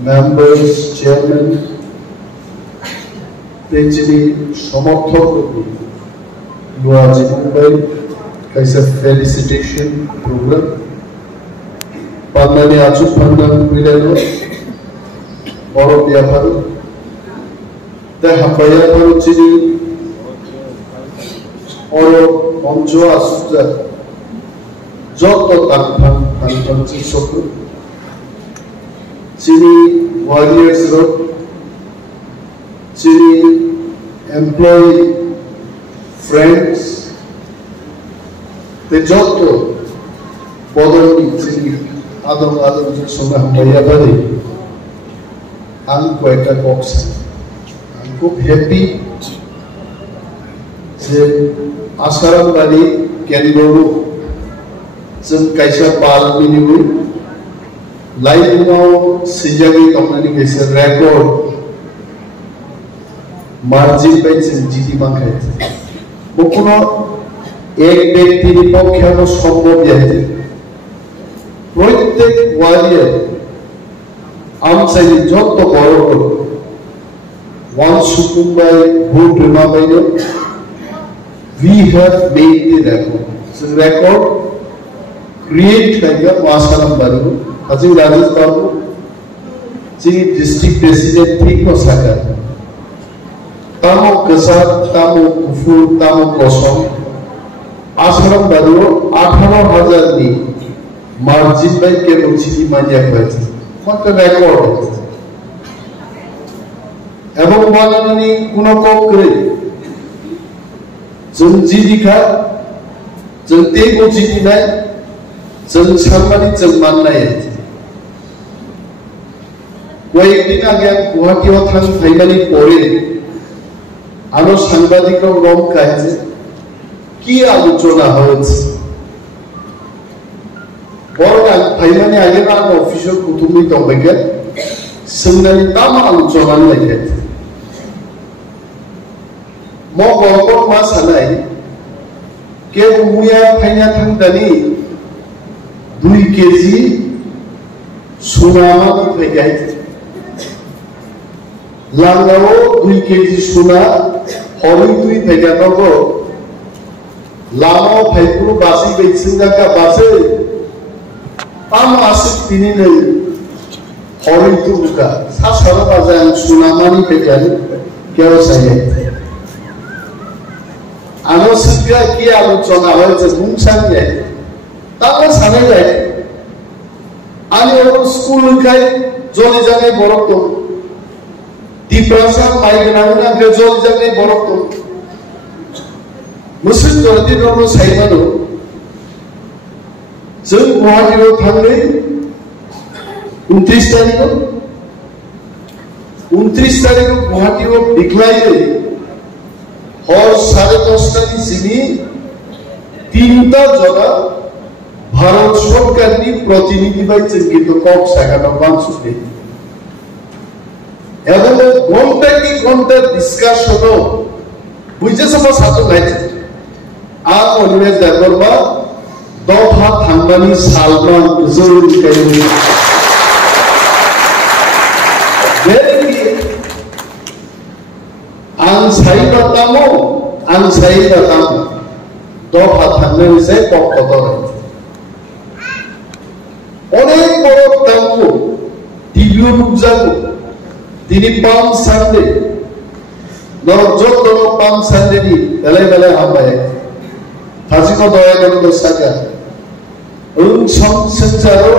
members, chairman, president, সমর্থক Luaji Mumbai, kaisa felicitation program. Pandani Achu Pandan Pilano, Oro Biaparu, the Hapaya Paruchini, Oro Onjo Asuja, Joto Tanpan, Tanpanchi Soku, Chini Warriors Road, Chini Employee Friends, the Joto, Bodoni, Chini, Adam Sona Mayabari, I'm quite a box. I'm happy. The Asaram Bari can go. Some Kaisa Pal Minu Life now, Sijagi company is a record margin beds in GT Market. Bokuno, egg baked in the Pokano Sombo Yeti. Project Warrior outside Jot to borrow one Sukumbai who remember we have made the record. So the record create like a Masaram Baru, Haji Rajesh Babu, district president Tikno Sakar, Tamo Kasar, Tamo Kufu, Tamo Kosam, Asaram Baru, 18,000 ni margin by Kemuchi Mania Pet. What a record! Among Wanani Kunoko Kre, Zun Jidika, Zun Tego Jidina. Zeng Samani Zeng Manai. Waiting again, what you are finally pouring. Ano Sambadiko Rom Kaji. Kia Luchona Hots. Borgan, finally again, an official Kutumi Tombeket. Similarly, Tama Luchona like it. More Gorgon Masanai. Gave Muya Panyatan Dani. 2 kg Sunama Pegait Langao 2 kg Suna Hori Pegatogo Lamo Pekuru Basi Betsinaka Base Am Asik Pinine Hori Tuka Sasarabazan Sunamani Pegani Kerosayet Anosika Kia Luchona Hoyce Mumsanye That was Hanay. I school Kai, Jolly Jane Borokto. Deprasa, Maiganana, Jolly Jane Borokto. Muslim Dorothy Rono Saimano. So, what you hungry? Untristariko, what you decline. Horse Saratostani Simi, Tinta Joda. Bharat সরকারনি প্রতিনিধি পাইছেন কিন্তু কম শাখাটা বাংসুতে এবং ঘন্টা discussion বুঝে সব সাথে লাইছে আর অনিমেষ দেখবা দফা থাঙ্গানি সালমান জরুরি কাইনি ভেরি আনসাই বাতামো দফা থাঙ্গানি সে পক্ষত অনেক বড় তাঙ্গু টিভিও বুঝাবো তিনি পাম সানডে যত পাম সানডে নি বেলে হামায় হাজিনো দয়া করে দশাকা ওই সংসারও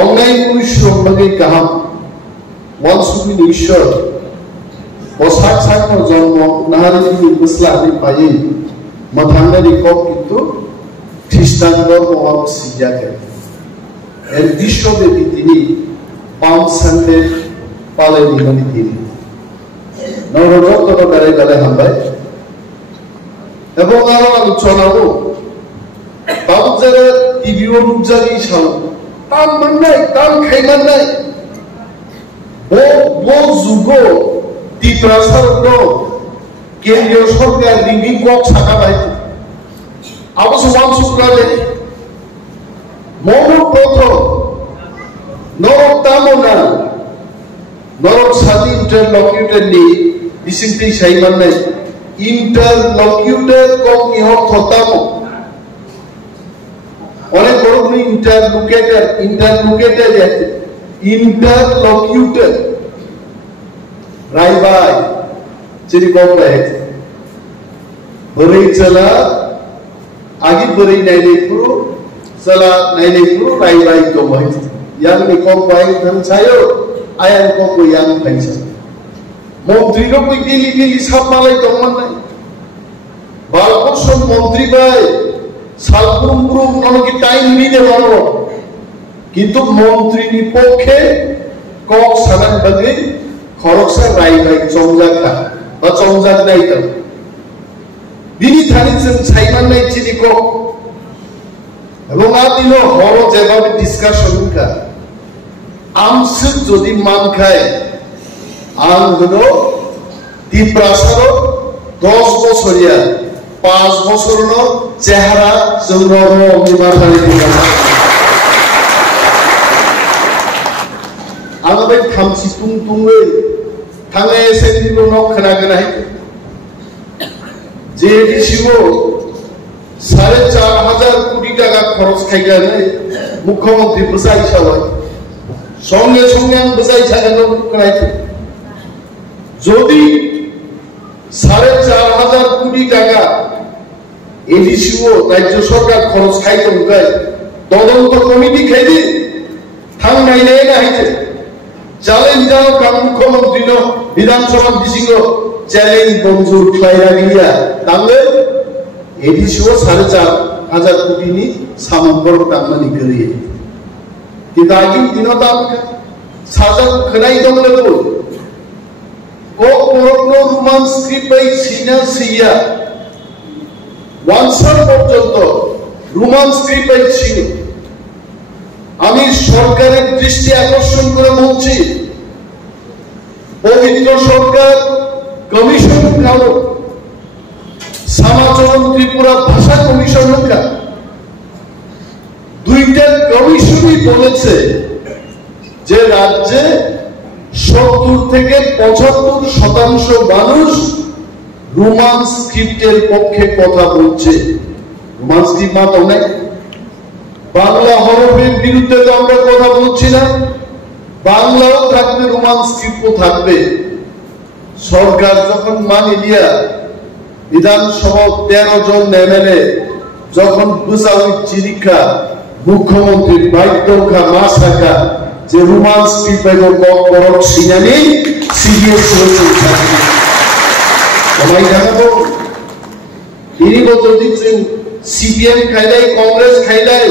অনলাইন উৎসবকে কাহাম ওয়ানসুবি ঈশ্বর বসাক সাকনো জন্ম নাহারি মুসলামি পাই মাথান্ডারি কক কিন্তু খ্রিস্টান ধর্ম সিজাকে এর বিশ্বব্যাপী তিনি পাম সানডে পালন করেন তিনি নবরত্ন বেড়ে হামবায় এবং আরো আলোচনাও বাবুজারা টিভিও রূপজারি সাল তাম মান্নাই তাম খাই মান্নাই বো যুগ টিপ্রাসার কেন্দ্রীয় সরকার রিঙ্গি কক ছাকা ভাই অবশ্য ওয়ান শুক্রালে মৌর প্রথম নরক tamo na norok sadi interlocutor ni disingti saiman nai interlocutor kok mihor thotamo অনেক বড় কোন ইন্টারলোকেটর ইন্টারলোকিউটর রাই ভাই চিনি কম ভাই বরেই চলা আগে বরেই নাইলে পুরো চলা নাইলে পুরো রাই ভাই তো ভাই ইয়াং নি কম ভাই ধন ছায়ো আয়ান কম ইয়াং ভাই ছা মন্ত্রী রো কই দিলি সাপ মালাই দমন নাই বালকস মন্ত্রী ভাই সালপুরুম ননকি টাইম নিতে পারবো কিন্তু মন্ত্রীর পক্ষে কক সাধারণ বাগে খরচা রাই রাই চমজাকা বা চমজাক নাই তো বিনি থানিছেন সাইমান নাই চিনি কক এবং আদিন হর যেভাবে ডিসকাশন কা আমসে যদি মান খায় আম হলো দ্বীপ্রাসার 10 বছরিয়া 5 বছর চেহারা জৌনর অগ্নিমাথারি আমাদের থামছি তুংতুংয়ে থাঙে সেদিন নক খানাগনাই যে ডিসিও 4,500 কোটি টাকা খরচ খাইগানে মুখ্যমন্ত্রী বসাই সবাই সঙ্গে সঙ্গে বসাই ছাগানো করাই যদি 4,500 কোটি টাকা এডিসিও রাজ্য সরকার খরচ খাইতে উঠায় তদন্ত কমিটি খাইতে থাং নাই নাই না হইতে চ্যালেঞ্জ দাও কাম মুখ্যমন্ত্রী ন বিধানসভা বিসিগ চ্যালেঞ্জ মঞ্জুর খাইরা গিয়া তাহলে এডিসিও 4,500 কোটি নি সামগ্র কামনি করিয়ে কিন্তু আগে দিন দাম সাজা খনাই দমলে বল ও পরগ্ন রোমান স্ক্রিপ্ট বাই সিনা সিয়া ওয়ানসার পর্যন্ত রোমান স্ক্রিপ্ট বাই ছিল আমি সরকারের দৃষ্টি আকর্ষণ করে বলছি পবিত্র সরকার কমিশন কালো সমাচরণ ত্রিপুরা ভাষা কমিশন কা দুইটা কমিশনই বলেছে যে রাজ্যে 70 থেকে 75% মানুষ রোমান স্ক্রিপ্টের পক্ষে কথা বলছে রোমান স্ক্রিপ্ট মাত্র নাই বাংলা হরফের বিরুদ্ধে তো আমরা কথা বলছি না বাংলাও থাকবে রোমান স্ক্রিপ্টও থাকবে সরকার যখন মানি দিয়া বিধানসভা 13 জন এমএলএ যখন বুঝাউই চিরিকা মুখ্যমন্ত্রী বাধ্যকা মাসাকা যে রোমান স্ক্রিপ্ট পাইব করক সিনানি সিরিয়াস হয়েছে সবাই জানাবো তিনি বলতে দিচ্ছেন সিপিএম খাইলাই কংগ্রেস খাইলাই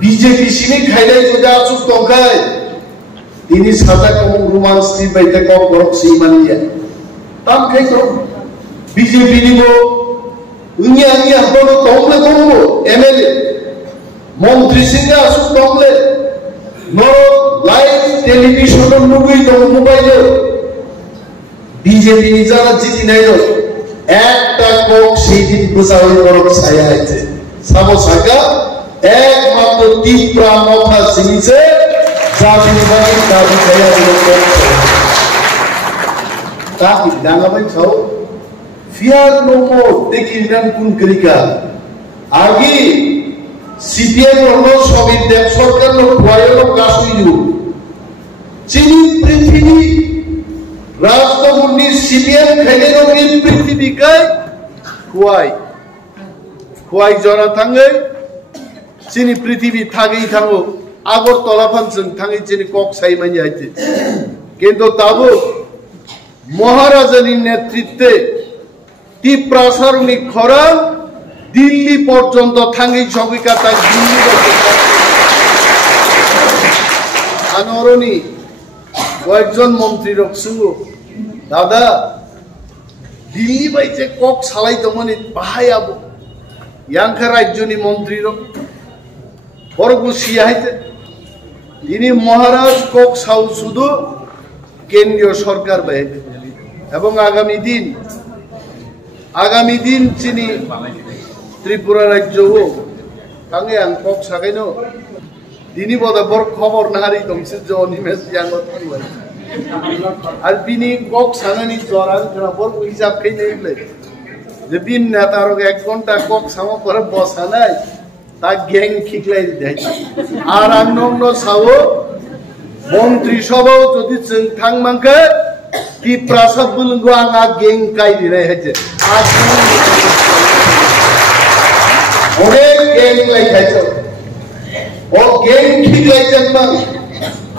বিজেপি সিনি খাইলাই যদি আসুক টঙ্কায় তিনি সাজা কম রোমান স্ক্রিপ্ট পাইতে করক সিমানিয়া তাম খাইতো বিজেপি নিব উনিয়া নিয়া হলো তমলে করবো এমএলএ মন্ত্রী সিংহে আসুক তমলে নর লাইভ টেলিভিশন মুভি তো মোবাইলে বিজেপি যারা জিতি নাই একটা কক সেই দিন প্রচারণ করক ছায়া আছে সাবো সাকা একমাত্র তীব্রা মাথা সিনিছে জাতিবাদী দাবি ছায়া দিল তাকি ডাঙ্গাবাই ছাও ফিয়ার নো মোর দেখি নাম কোন করিকা আগে সিপিএম হলো সবির দেব সরকার লোক ভয়ের কাশুইলু চিনি পৃথিবী রাজতমন্ডি সিপিএম খাইলে রঙিন পৃথিবীকায় খুয়াই জরা থাঙ্গে চিনি পৃথিবী থাকেই থাঙ্গো আগরতলা ফাংশন থাঙ্গে চিনি কক সাইমাই যাইতে কিন্তু তাবো মহারাজানির নেতৃত্বে তীব্রাসারণী খরা দিল্লি পর্যন্ত থাঙ্গি সবিকাতা দিল্লি আনরণী কয়েকজন মন্ত্রী রকসুঙ্গ দাদা দিল্লি বাইতে কক সালাইতো মানে বাহাই আবো ইয়াংখা রাজ্যনি মন্ত্রী বরগু সিয়াইতে তিনি মহারাজ কক সাউ শুধু কেন্দ্রীয় সরকার বাইতে এবং আগামী দিন চিনি ত্রিপুরা রাজ্য তাঙ্গে আং cock সাগাইনো Dini boda bor khobor nari dongse joni mes yang thangwai ar bini kok sanani joran kena bor hisab kai nei le je bin netaro ek ghonta kok samo pore bosa nai ta geng khiklai dai ar annong sawo মন্ত্রী সভাও যদি থাং মাংকে কি প্রাসাদ বুলঙ্গো আঙা গেং কাই দিরে হেছে অনেক গেং লাইখাইছো ও গেং ঠিক লাইছেন না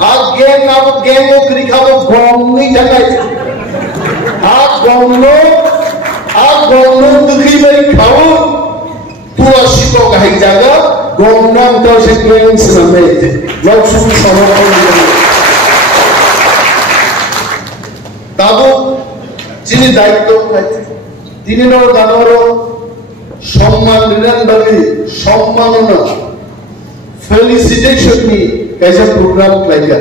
আর গেং আব গেং ও ক্রিখাবো গংনি জায়গায় আর গংনো দুখি বাই খাও পুরা শিকো গাই জায়গা গংনাম তো সে গেং সামনে লক্ষ্য সমাপন তাবো যিনি দায়িত্ব তিনি জানোয়ারও সম্মান দিলেন বাকি সম্মাননা ফেলিসিটেশন নি कैसा প্রোগ্রাম লাইকা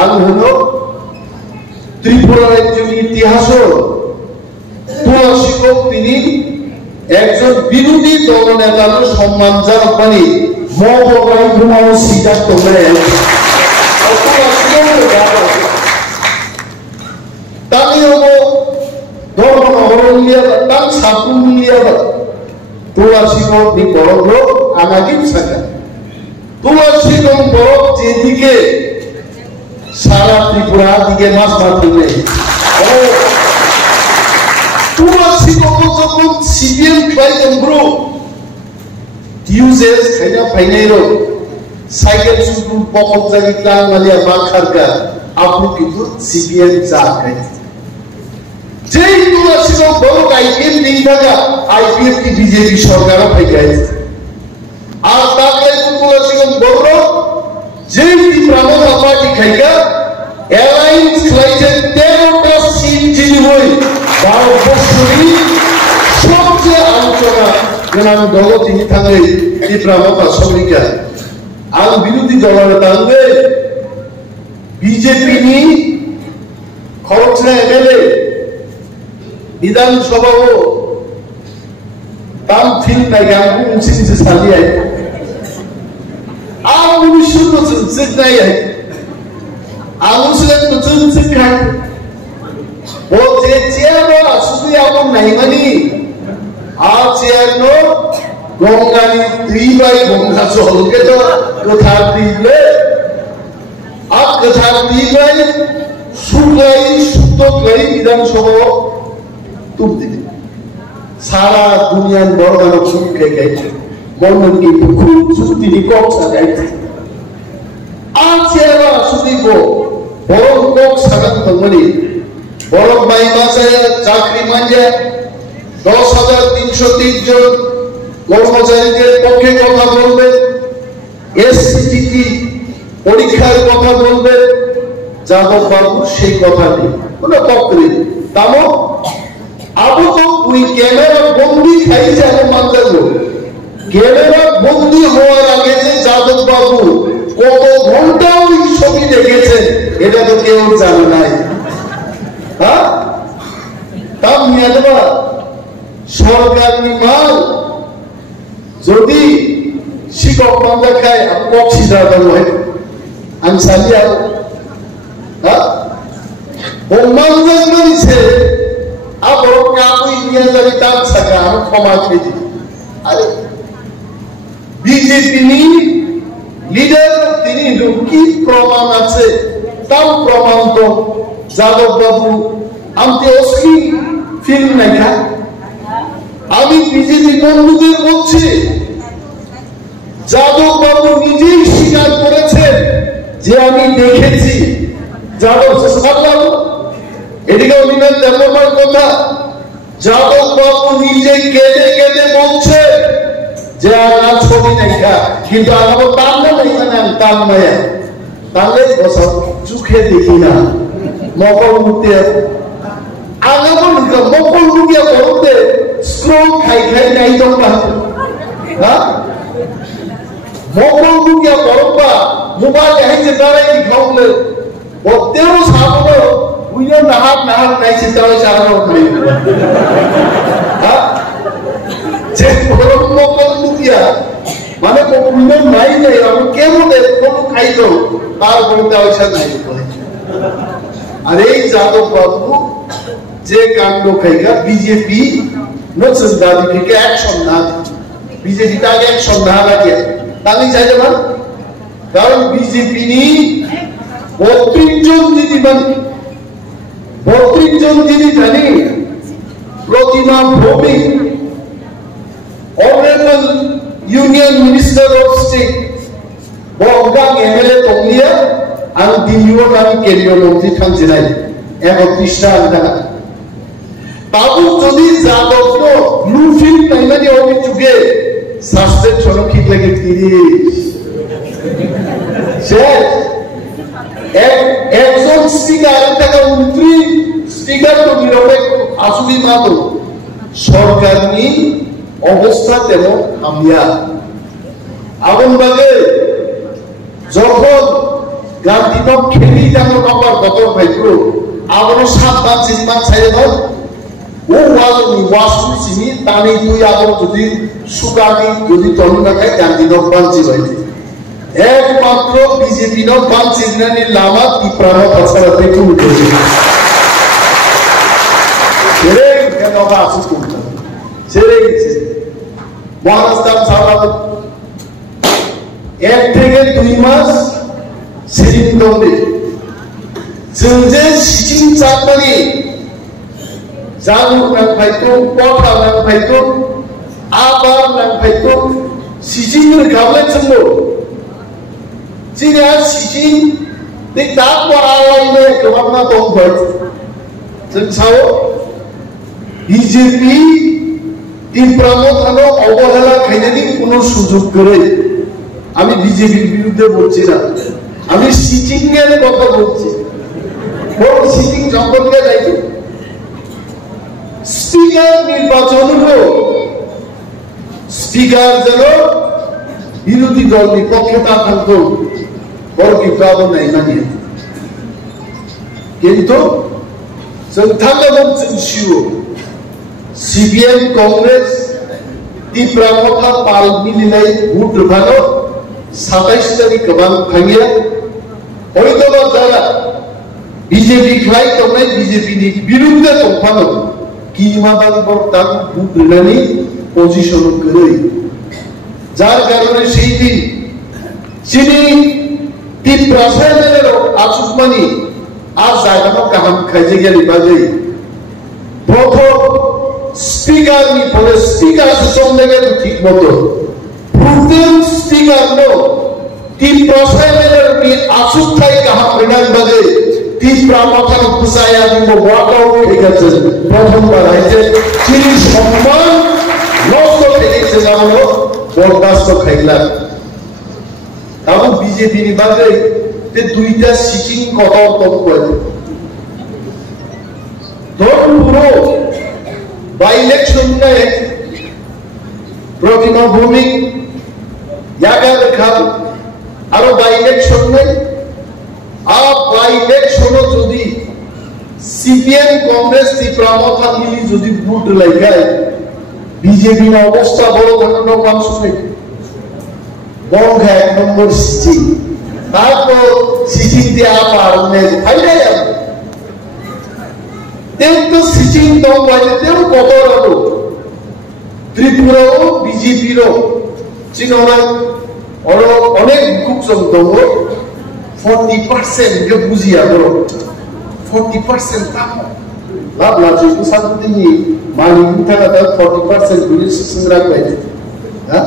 আল হলো ত্রিপুরার একজন ইতিহাস শিক্ষক তিনি একজন বিরোধী দলনেতার সম্মান জানানি মহাবাই ঘুমানো সিদ্ধান্ত নেয় তামিও ধর্ম নগরলিয়া তাম সাপুলিয়া তুলাসিক নি বড় আগাগিন সাকা তুলাসিক বড় যেদিকে সারা ত্রিপুরা দিকে মাছ মারতে তুলাসিক যখন সিবিএম পাইতেন ব্রো ইউজেস খাইনা ফাইনাইরো সাইকেল শুধু পকত জাগি ক্লান মালিয়া মাখারকা আপনি কিন্তু সিবিএম যা খাই যেই তুলাসিক বড় আইপিএফ নেই থাকা আইপিএফ কি বিজেপি সরকারও ফাইকে আছে আর তাকে তুলাসিক বড় যেই ত্রিপুরা পার্টি খাইকা এলায়েন্স খাইছে 13টা সিট যিনি হই ভারতবর্ষেরই সবচেয়ে আলোচনা যেন দল তিনি থাকে ত্রিপুরা সবরিকা আর বিরোধী দলের তাহলে বিজেপি নি খরচ এমএলএ বিধানসভাও তাম ফিল নাই গান উনসিসে সালিয়াই আর 19 বছর নাই আলুসলেন বছর খাই ও যে চেয়ার শুধু আপন নাই মানে আর চেয়ার নো গঙ্গানি দুইবাই গঙ্গা চলকে তো কথা দিলে আর কথা দিবাই শুক্লাই শুক্লাই বিধানসভা তুম দিবে সারা দুনিয়ার বড় বড় সুখে গেছে মন কি খুব সুস্তি কক সাজাইছে আর চেয়ার শুধিব বড় কক সাজান তমনি বড় বাই মাসে চাকরি মাঝে 10,330 জন কর্মচারীদের পক্ষে কথা বলবে এসসিটি পরীক্ষার কথা বলবে যাদব বাবু সেই কথা নেই কোনো পক্ষে তামো আবু তো ওই ক্যামেরা বন্দি খাইছে আমি মানতে ক্যামেরা বন্দি হওয়ার আগে যে যাদব বাবু কত ঘন্টা ওই ছবি দেখেছে এটা তো কেউ জানে নাই হ্যাঁ তাম নিয়ে দেবা সরকারি মাল যদি শিক্ষক বান্ধা খায় কক্সি যাওয়া হয় আমি সালিয়া হ্যাঁ ও মানজান করেছে আবার কাকুই নিয়ে যাবে তার সাথে আমি ক্ষমা খেয়েছি আরে বিজেপি লিডার তিনি কি প্রমাণ আছে তার প্রমাণ তো যাদব বাবু আমি অশ্লীল ফিল্ম দেখা আমি বিজেপি বন্ধুদের বলছি যাদব বাবু নিজেই স্বীকার করেছেন যে আমি দেখেছি যাদব বাবু এদিকে অভিনয় দেখার কথা যাদব বাবু নিজে কেঁদে কেঁদে বলছে যে আমার ছবি দেখা কিন্তু আমার তার না নেই মানে আমি তার নয় তাহলে চোখে দেখি না মকল মুখে আগামো মকল মুখে বলতে স্ট্রোক খাই খাই নাই জমা হ্যাঁ মকল মুখে বলবা মোবাইল হাইছে দাঁড়াই খাওলে ওতেও সাবলো উইও নাহার নাইছে তাও সারানো নাই হ্যাঁ যে বড় মকল মুখিয়া মানে কোনো নাই নাই আমি কেমন কোনো খাইল তারপরে পয়সা নাই আর এই যাদব বাবু যে কাণ্ড খাইগা বিজেপি নতুন দাবি থেকে অ্যাকশন না বিজেপি তাকে অ্যাকশন না লাগে তাহলে চাইলে না কারণ বিজেপি নি 32 জন দিদিমান 32 জন দিদি জানি Pratima Bhowmik Honorable Union Minister of State Bogdang MLA Tonglia ang Diliwo ng Keriyologi Tanzinay Egotisha Andana Tabu Jodi Zadov ko Bluefield na imani obi chuge Suspect chono kit lagi tiris Sir একজন speaker থেকে উন্ত্রি speaker তো নিরপেক্ষ আসুবি মাতো সরকার নি অবস্থা তেমন হামিয়া আগুনবাগে যখন গান্ধীনক খেলি যেমন আমার গতর ভাইগুলো আগুনো 7 বার 6 বার ছাইরে দাও ও ওয়াজনি ওয়াসু চিনি তানি তুই আগুন যদি সুগানি যদি তলু না খায় গান্ধীনক বাঞ্চি হইছে একমাত্র বিজেপি নক বাঞ্চি নানি লামা তিপ্রানো তাছাড়া দেখু উঠেছে ছেড়ে কেন বা আসু করতে ছেড়ে গেছে মহারাষ্ট্র সাহাব 1 থেকে 2 মাস সিরিং দমে जोंजे सिचिं चाकमानि जालु नां फाइतो पथा नां फाइतो आबार नां फाइतो सिचिं गावले चंगो जिना सिचिं दे दाको आलाइने गोबांना दं भाइ जों साव বিজেপি তিপ্রানো থানো অবহেলা খাইনানি কোনো সুযোগ করে আমি বিজেপির বিরুদ্ধে বলছি না আমি সিচিং এর কথা বলছি কোন সিচিং সম্পর্কে যাইতো স্পিকার নির্বাচন হলো স্পিকার যেন বিরোধী দল বিপক্ষে থাকতো বড় কি প্রাবণ নাই মানে কিন্তু संथागम चिंशियो सीपीएम कांग्रेस तीव्रमथा पाल मिलिनाय भोट भानो 27 तारिख गोबां थांगिया हयतोबा जारा बीजेपी खाय तंनाय बीजेपी नि बिरुद्धे दंफानो किमाबां बरतां भोट होनानै पजिशन करै जार कारणे सेई दिन चिनि तीव्रसायनेर आसुकमानि आज जायगानो गाहाम खायजे गेली बाजै प्रथम स्पीकर नि फले स्पीकर सुसंदेगे ठीक मतो प्रथम स्पीकर नो तीव्रसायनेर नि आसुकथाय गाहाम होनाय बाजै तीव्रमथान बुजाया दिनो वाकाव हेगाছে प्रथमবার आइजे चिनि सम्मान नष्ट हेगेছে জানো বরদাস্ত খাইলা তাও বিজেপি नि बाजै ते दुईटा सिचिंग कतर तक করে ধরুন পুরো বাই ইলেকশন নে প্রতিমা ভূমি জায়গা দেখাল আর বাই ইলেকশন নে বাই ইলেকশন যদি সিপিএম কংগ্রেস ত্রিপুরামথা মিলি যদি ভোট লাগায় বিজেপি এর অবস্থা বড় ঘটনা মানুষ নেই বড় এক নম্বর সিচিং তারপর সিচিং দিয়া পারনে ফাইলে তেও তো সিচিং তো বাইরে তেও কত রাখো ত্রিপুরাও বিজেপিরও চিনরা অনেক গ্রুপ দङ 40% কে বুঝিয়া বড় 40% তাম লাভ লাজি কুসাদিনি মানি থাকা 40% গুলি সিচিং রাখবে হ্যাঁ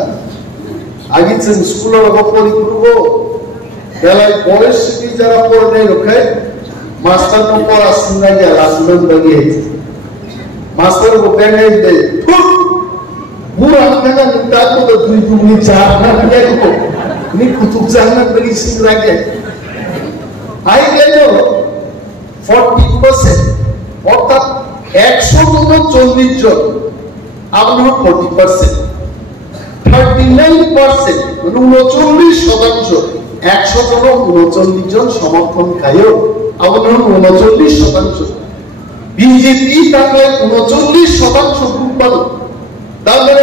আগে যে স্কুলের গপরি করব বেলায় পরিস্থিতি যারা পড়ে নেই রক্ষে মাস্টার को পড়া শুনা গিয়া লাসুন লাগিয়ে মাস্টার को পেনে দে বুড়া থাকা নিতা তো দুই দুই চার না দেখো নি কুতুব জানা বলি সিং লাগে আই গেল 40% অর্থাৎ 140 জন আপনার 40% 39% 39% 139 জন সমর্থন খায়ও আপনার 39% বিজেপি তাহলে 39% গ্রুপ পালো তাহলে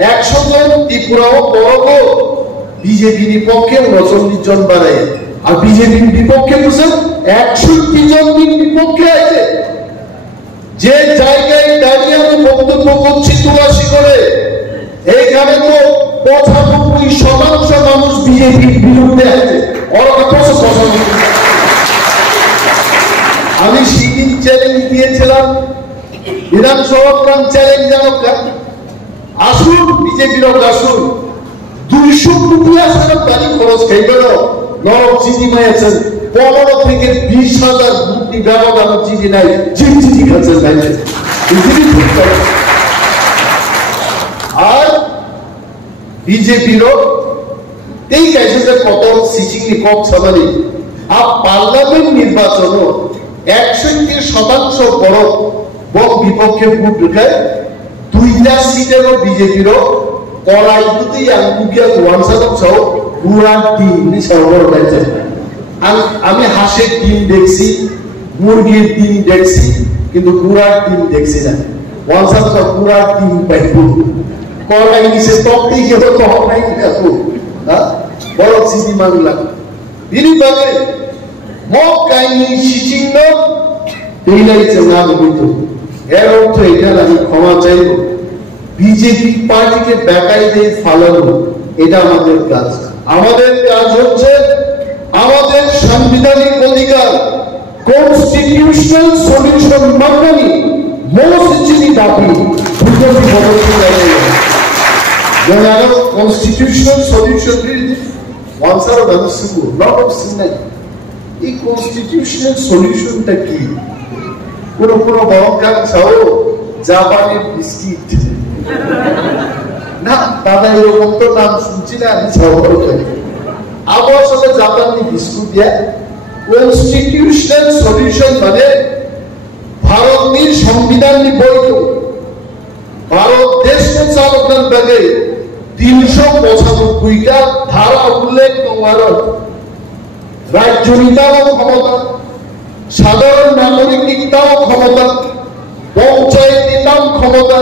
100 জন ত্রিপুরাও বড় বিজেপির বিপক্ষে 39 জন বাড়ায় আর বিজেপির বিপক্ষে বুঝেন 61 জন বিপক্ষে আছে। যে জায়গায় দাঁড়িয়ে আমি বক্তব্য করছি তুলাসী করে এইখানে তো 95% মানুষ বিজেপির বিরুদ্ধে আছে। আমি সেদিন চ্যালেঞ্জ দিয়েছিলাম বিধানসভা চ্যালেঞ্জ জানো আসুন বিজেপির আসুন 200 কোটি আসলে বাড়ি খরচ খাইবে নরক চিঠি মাইয়াছেন 15 থেকে 20,000 কোটি ব্যবধান চিঠি নাই চিঠি খাচ্ছেন ভাই আর বিজেপিরও এই কাজে কত সিচিংনি কম সামারি আর পার্লামেন্ট নির্বাচন 61% বড় বিপক্ষে ভোট ঢুকায় 2টা সিটেরও বিজেপিরও কড়াই দুটি আঙ্গুকিয়া ওয়ানসাদক সহ পুরা টিম সরবর হয়েছে। আমি হাঁসের টিম দেখছি মুরগির টিম দেখছি কিন্তু পুরা টিম দেখছি না ওয়ানসাদ সহ পুরা টিম পাইব কড়াই নিচে তপতেই গেল তো নাই দেখো বড় সিটি বাংলা বিনিবাগে মক কাহিনী সিচিন্ন এইলাইছে না হইত এর অর্থ এটা আমি ক্ষমা চাইব বিজেপি পার্টিকে বেকাই দিয়ে ফালানো এটা আমাদের কাজ। আমাদের কাজ হচ্ছে আমাদের সাংবিধানিক অধিকার কনস্টিটিউশনাল সলিউশন মাননি মোস্টলি দাবি বিজেপি বড় constitutional solution once are done simple lot of signal এই কনস্টিটিউশনাল সলিউশনটা কি কোন বড়কার চাও জাপানের বিস্কিট না দাদা এরকম তো নাম শুনছি না আমি চাও আবার আসলে জাপানি বিস্কুট দিয়া কনস্টিটিউশনাল সলিউশন মানে ভারতের সংবিধান বৈধ ভারত দেশ চালকের ব্যাগে 395টা ধারা উল্লেখ তোমার রাজ্য নিতাও ক্ষমতা সাধারণ নাগরিক নিতাও ক্ষমতা পঞ্চায়েত নিতাম ক্ষমতা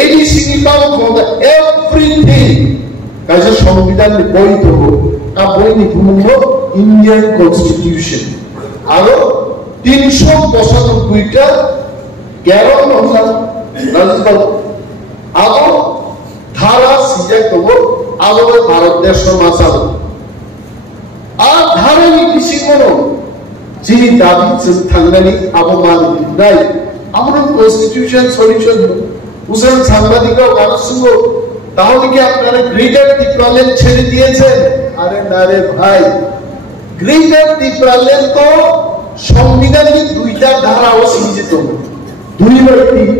এডিসি নিতাম ক্ষমতা এভরিথিং কাজে সংবিধান বৈধ আর বৈধ ইন্ডিয়ান কনস্টিটিউশন আরো 395টা কেরল রাজস্থান আরো ধারা সিজে তবু আলো ভারত দেশ সমাচার আর ধারা নীতি কোনো যিনি দাবি থাকবেন অপমান নাই আমরা কনস্টিটিউশন সলিউশন বুঝলেন সাংবাদিক মানুষ তাহলে কি আপনারা গ্রেটার ত্রিপুরাল্যান্ড ছেড়ে দিয়েছেন? আরে না রে ভাই গ্রেটার ত্রিপুরাল্যান্ড তো সংবিধানের 2টা ধারা অসীমিত 2/3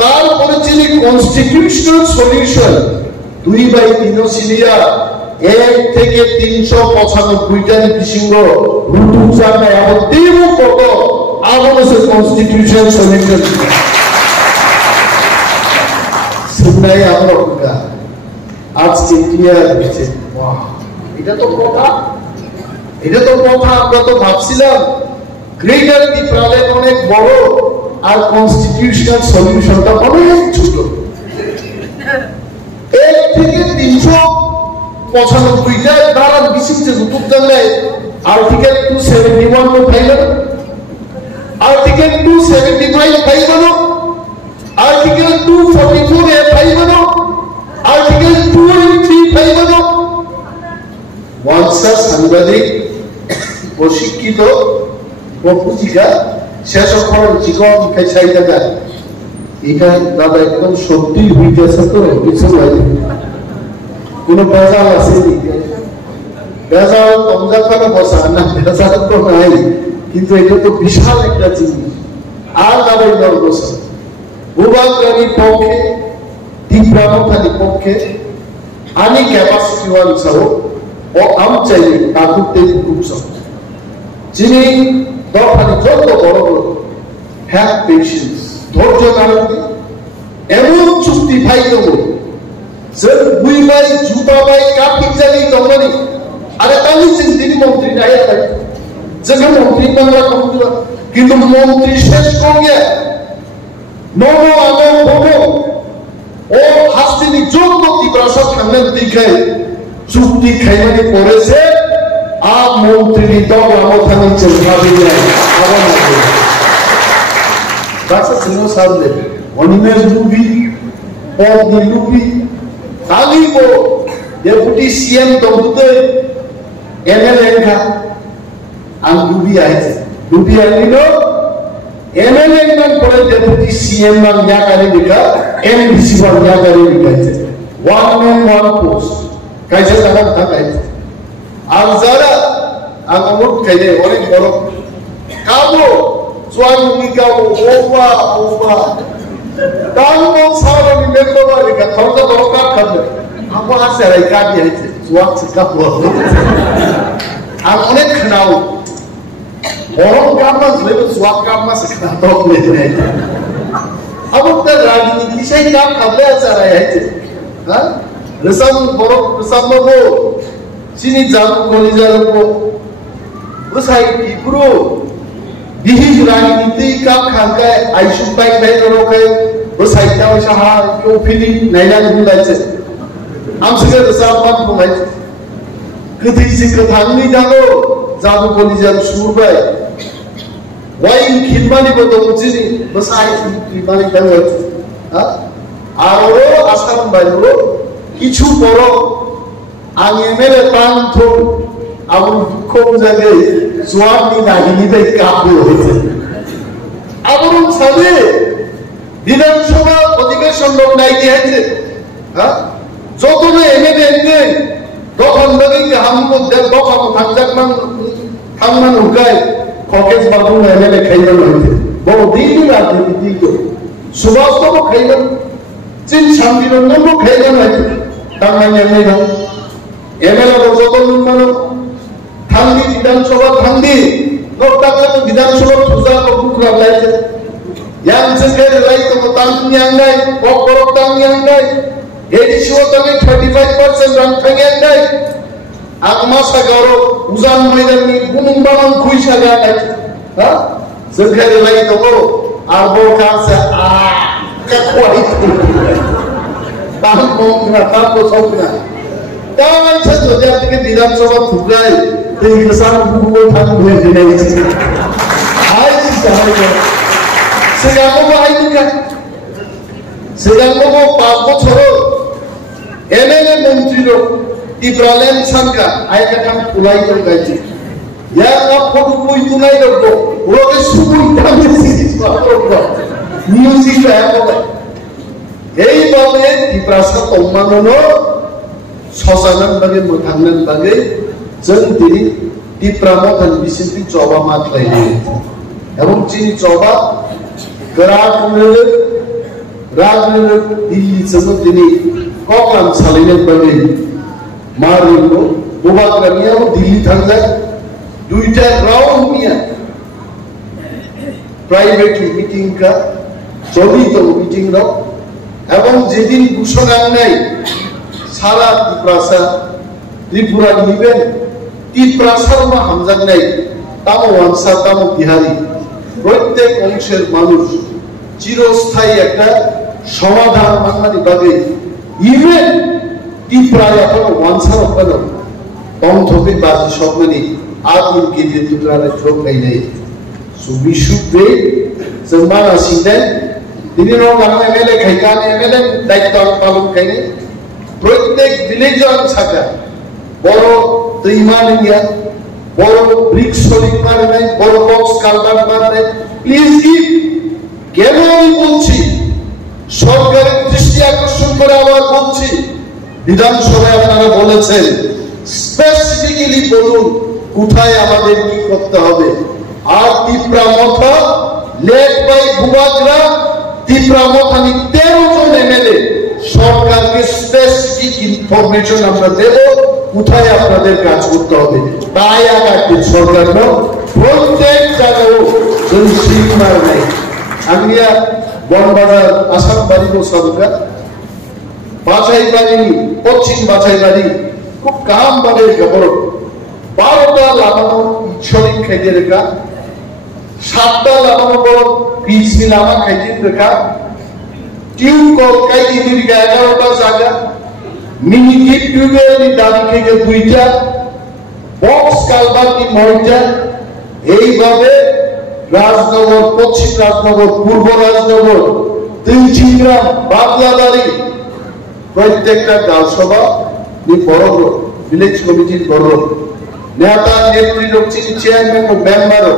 তারপরে ছিল কনস্টিটিউশনাল সলিউশন 2/3 সিলিয়া 1 থেকে 395টা নীতিসিংহ রুটু জায়গায় আবার তীব্র কত আবরণে কনস্টিটিউশন সলিউশন সুনাই আমরা আজকে ক্লিয়ার হচ্ছে এটা তো কথা আমরা তো ভাবছিলাম গ্রেটার ত্রিপুরাল্যান্ড অনেক বড় আর কনস্টিটিউশনাল সলিউশনটা অনেক ছোট 1 থেকে 395টা ধারা বিশিষ্ট রূপ জানলায় article 271 no file article 275 file no article 244 A file no article 283 file no ওয়ানসা সাংবাদিক প্রশিক্ষিত প্রপুজিকা শেষ করার জীবন খাইছাইটা যায় এটা দাদা একদম সত্যি হইতেছে তো কিছু লাগে কোন বেজাল আছে বেজাল তমজা করে বসা না বেজাল তো নাই কিন্তু এটা তো বিশাল একটা জিনিস আর দাবাই দর বসা ভূভাগের পক্ষে তীব্রতার পক্ষে আমি ক্যাপাসিটি ওয়ান সহ ও আম চাই কাকুতে গ্রুপ যিনি দরকারি যত বড় বড় হ্যাভ পেশেন্স ধৈর্য ধারণ এমন চুক্তি ভাই দেবো যে বুই ভাই জুতা ভাই কার্তিক জানি তমনি আরে তাহলে তিনি মন্ত্রী নাই যেখানে মন্ত্রী বাংলা কিন্তু মন্ত্রী শেষ করে নব আগম ভব ও হাস তিনি যোগ্য ত্রিপ্রাসা থাকলেন দিকে চুক্তি খাইমানি করেছে আর মন্ত্রী দল আমার থাকছে ভাবি নাই আবার That's a single subject. One image movie, or the movie, Talibo, Deputy CM Tomude, MLNK, and Dubi Ice. Dubi Alino, MLNK for Deputy CM and Yakarika, MDC for Yakarika. One man, one post. Kaisa Takai. Alzara, Agamut Kade, or in Boro. Cabo. Suami nikah over. Kamu sahaja member mereka, thorda dorkar kerja. Apa hasil mereka dia itu? Suami sikap buat. Aku ni kenal. Orang kamu sebab suami kamu sekarang tak boleh. Aku tak lagi ni saya nak kerja cara itu. Resam borok resam bobo. Sini jalan kolija lupa. Usai kipru. Dihi राजनीति का खानका Ayush bike नहीं रोके वो cycle में शहर क्यों free नैना नहीं लाये हम सिर्फ दसार बात बोले किसी से कथानी जानो जादू बोली जान शुरू बाय वाइन खिलमानी को तो मुझे नहीं बस आई खिलमानी करने आरो आसाम बायो किचु परो आगे मेरे पांच थोड़ Abu kau jaga suami lagi ni dah kabur. Abu sahaja, Bidang Sabha ଅଧିbeson log naik dia je. Jodoh ni ini, dokan bagi ke hamko dan dokan thangman ukai, kokes baru ni ini kailan lagi. Bawa dini lagi dini tu. Subas tu mo kailan, cin sambil nunggu kailan lagi. Thangman yang ni dah. Ini lah jodoh ni mana. Thangdi Vidansabha Thangdi, loktaknya tu Vidansabha Thusa Pukul Lain, yang sekarang lain tu tang yang lain, pokok tang yang lain, edisi waktu 35% rantang yang lain, agama sagaro, uzan mereka ni gunung bangun kui saga lain, sekarang lain tu arbo kansa kakuai itu, tang mungkin tang kosongnya, tangan saya jadi ke Vidansabha Thusa. Jadi kesan buku thang boleh jadi. Hai sahaya. Sekarang apa ini kan? Sekarang apa pasal coro? MLA menteri lo di Pralen Sangka, ayat kata pulai tu gaji. Yang apa buku itu naik lo? Orang subuh kami sih apa? Music apa? Hei bagai di prasa tomanono, sosanan bagai muthanan bagai. Jadi di pramodan bisiti coba mat lain. Emang cini coba gerak di sebut ini kokan salinan bagi mari itu buat kami di tangga duita round ni private meeting ka jadi tu meeting ro. Emang jadi bukan nai salah di prasa di pura di event. Di prasar ma hamzak nai, tamu wangsa tamu bihari, proyek ongsher manus, চিরস্থায়ী একটা সমাধান মানে বাদে even di praya ko wansar pano tom thobi baji shobmani aadin ke je tutrale thok kai nei so we should wait zamana sinden dini no gamne mele khaikane mele daitto palon kai nei প্রত্যেক ভিলেজর থাকা বড় দইমান India বড় bricks নির্মাণ নাই বড় box culvert বানায় please give কেন আমি বলছি সরকারের দৃষ্টি আকর্ষণ করে আবার বলছি বিধানসভায় আপনারা বলেছেন স্পেসিফিক্যালি বলুন কোথায় আমাদের কি করতে হবে আর তিপ্রামথা লেড বাই ভুবাজরা তিপ্রামথানি 13 জন এমএলএ সরকারকে স্পেসিফিক ইনফরমেশন আমরা দেব কোথায় আপনাদের কাজ করতে হবে তাই আগামী সরকার প্রত্যেক জায়গায় জনসীমার নাই আমিয়া বনবাজার আসাম বাড়ি সরকার বাছাই বাড়ি পশ্চিম বাছাই বাড়ি খুব কাম বাড়ি খবর 12টা লাগানো ইচ্ছরিক খাইতে রেখা 7টা লাগানো বড় পিস লামা খাইতে রেখা টিউব কল কাইদি দুইটা 11টা জায়গা, মিনি ডিপ টিউবওয়েল দাবি থেকে 2টা, বক্স কালভার্ট 9টা। এইভাবে রাজনগর, পশ্চিম রাজনগর, পূর্ব রাজনগর, তিনচিংগ্রাম, বাদলাবাড়ি প্রত্যেকটা গাঁওসভা বড় ভিলেজ কমিটির বড় নেতা নেত্রী রক্ষী চেয়ারম্যান ও মেম্বারও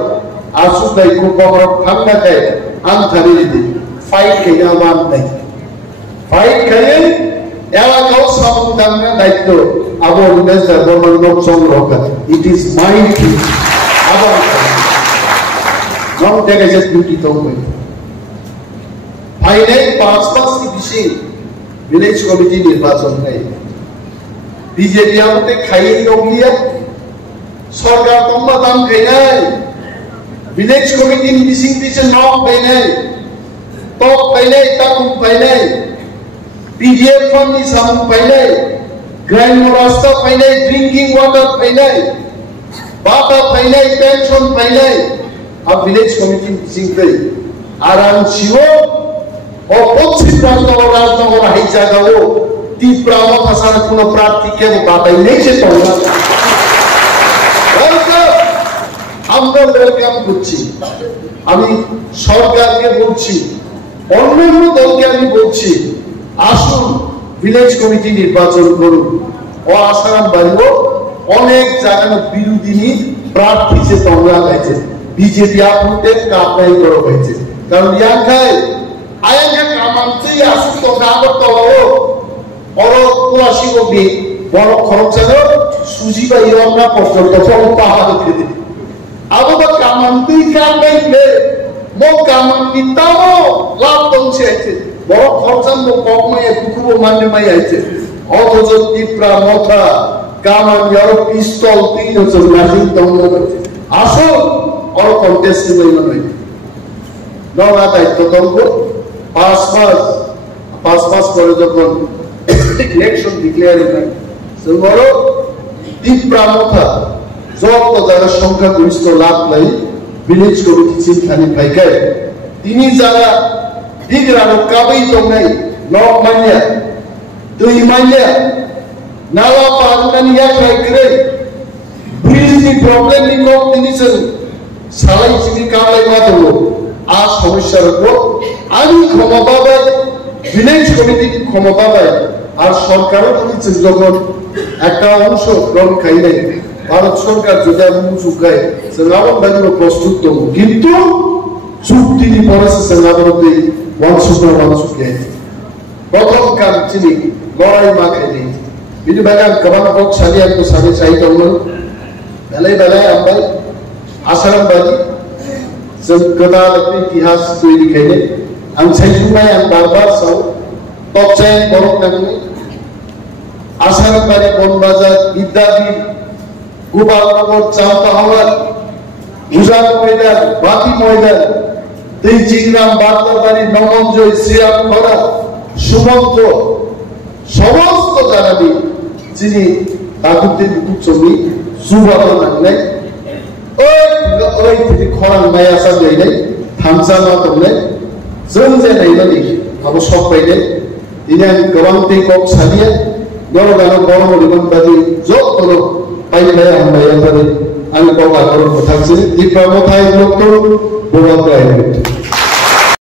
আসুক নাই খুব বড় ঠান্ডা খায় আনথারি দিদি ফাইট খেয়ে আমার নাই ফাইট খেয়ে এলাকাও সামনে দায়িত্ব আবার গভর্নমেন্ট সংগ্রহ করে ইট ইজ মাইন্ড আবার নন ডেকেজেস ডিউটি তো ফাইনাল 5 বেশি ভিলেজ কমিটি নির্বাচন নেই বিজেপি আমাদের খাইয়ে নগিয়া সরকার তোমা দাম খাই নাই ভিলেজ কমিটি মিসিং দিছে নক পাই নাই টক পাই নাই তাকুম পাই নাই পিডিএফ ফান্ড নি সাম পাই নাই গ্রাম্য রাস্তা পাই নাই ড্রিঙ্কিং ওয়াটার পাই নাই বাটা পাই নাই পেনশন পাই নাই আর ভিলেজ কমিটি মিসিং দেই আর আমি শিও ও পশ্চিম রাজনগর হাই জায়গাও তীব্র মতাসার কোন প্রার্থীকে বাতাই নেই সে আমরা ওয়েলকাম করছি আমি সরকারকে বলছি অন্যান্য দলকে আমি বলছি আসুন ভিলেজ কমিটি নির্বাচন করুন ও আসারাম বাড়িও অনেক জায়গায় বিরোধী প্রার্থী সে তোমরা হয়েছে বিজেপি আপনাদের কাপড়াই করা হয়েছে কারণ ইয়াখায় আয়াঙ্গা কামান্তেই আসুন তো কাগর তো বড় কুয়াশি কবি বড় খরচ সুজি বা ইয়র্না পর্যন্ত বড় পাহাড় খেতে আবার কামান্তেই কামাইলে মো কামান্তি তাও লাভ দংছে আছে বড় খরচান মো কমাইয়ে দুকুব মানে মাই আছে অথচ তীব্রা মথা কামান যার পিস্তল 3 মেশিন দমন করছে আসুন অর কন্টেস্ট নেই মানে নওয়া দায়িত্ব দঙ্গ 5 মাস পরে যখন ইলেকশন ডিক্লেয়ার হয় বড় তীব্রা মথা যত যারা সংখ্যাগরিষ্ঠ লাভ নাই ভিলেজ কমিটি চিন্তানি পাইকায় তিনি যারা দিগরানো কাবেই তো নাই নক মানিয়া দুই মানিয়া নালা পারমানি এক রাইকরে ব্রিজ নি প্রবলেম নি কম তিনি সালাই চিনি কালাই মাতো আর সমস্যার উপর আমি ক্ষমতা পাই ভিলেজ কমিটি ক্ষমতা পাই আর সরকারও বলেছে যখন একটা অংশ গ্রহণ খাই নাই ভারত সরকার যদি আমি চুকায় সেনাবন বাজির প্রস্তুত তো কিন্তু চুক্তি পড়েছে সেনাবনতে ওয়ানসুকে প্রথম কাম চিনি লড়াই মাখে নেই বিধু বেলায় কমান হোক সারিয়া তো সাড়ে চাই তখন বেলায় আমরা আসারাম বাজি গদাল ইতিহাস তৈরি খেলে আমি সাইজুমাই আমি বারবার সাউ তপচাই বরক নামে আসারাম বাড়ি বনবাজার বিদ্যাপীঠ গোপালনগর চাওতা হওয়ার গুজরাট ময়দান বাতি ময়দান তিনচিংগ্রাম বার্তাবাড়ি নমঞ্জয় শ্রীরাম খরা সুমন্ত সমস্ত জানাবি যিনি তাগুদ্দিন ছবি সুবাদ নাগলে ওই তিনি খরান মাই আসা যাই নাই থামসা না তমলে जों जे नायनानै आबो सब बायदे दिनै आं गोबां टेकअप सालिया नर गानो गरम रिबन बादि जतनो बायनाय आं बायाफोर आं गाव आगोल मोथांसि दिफ्रा मोथाय डक्टर बराव प्राइभेट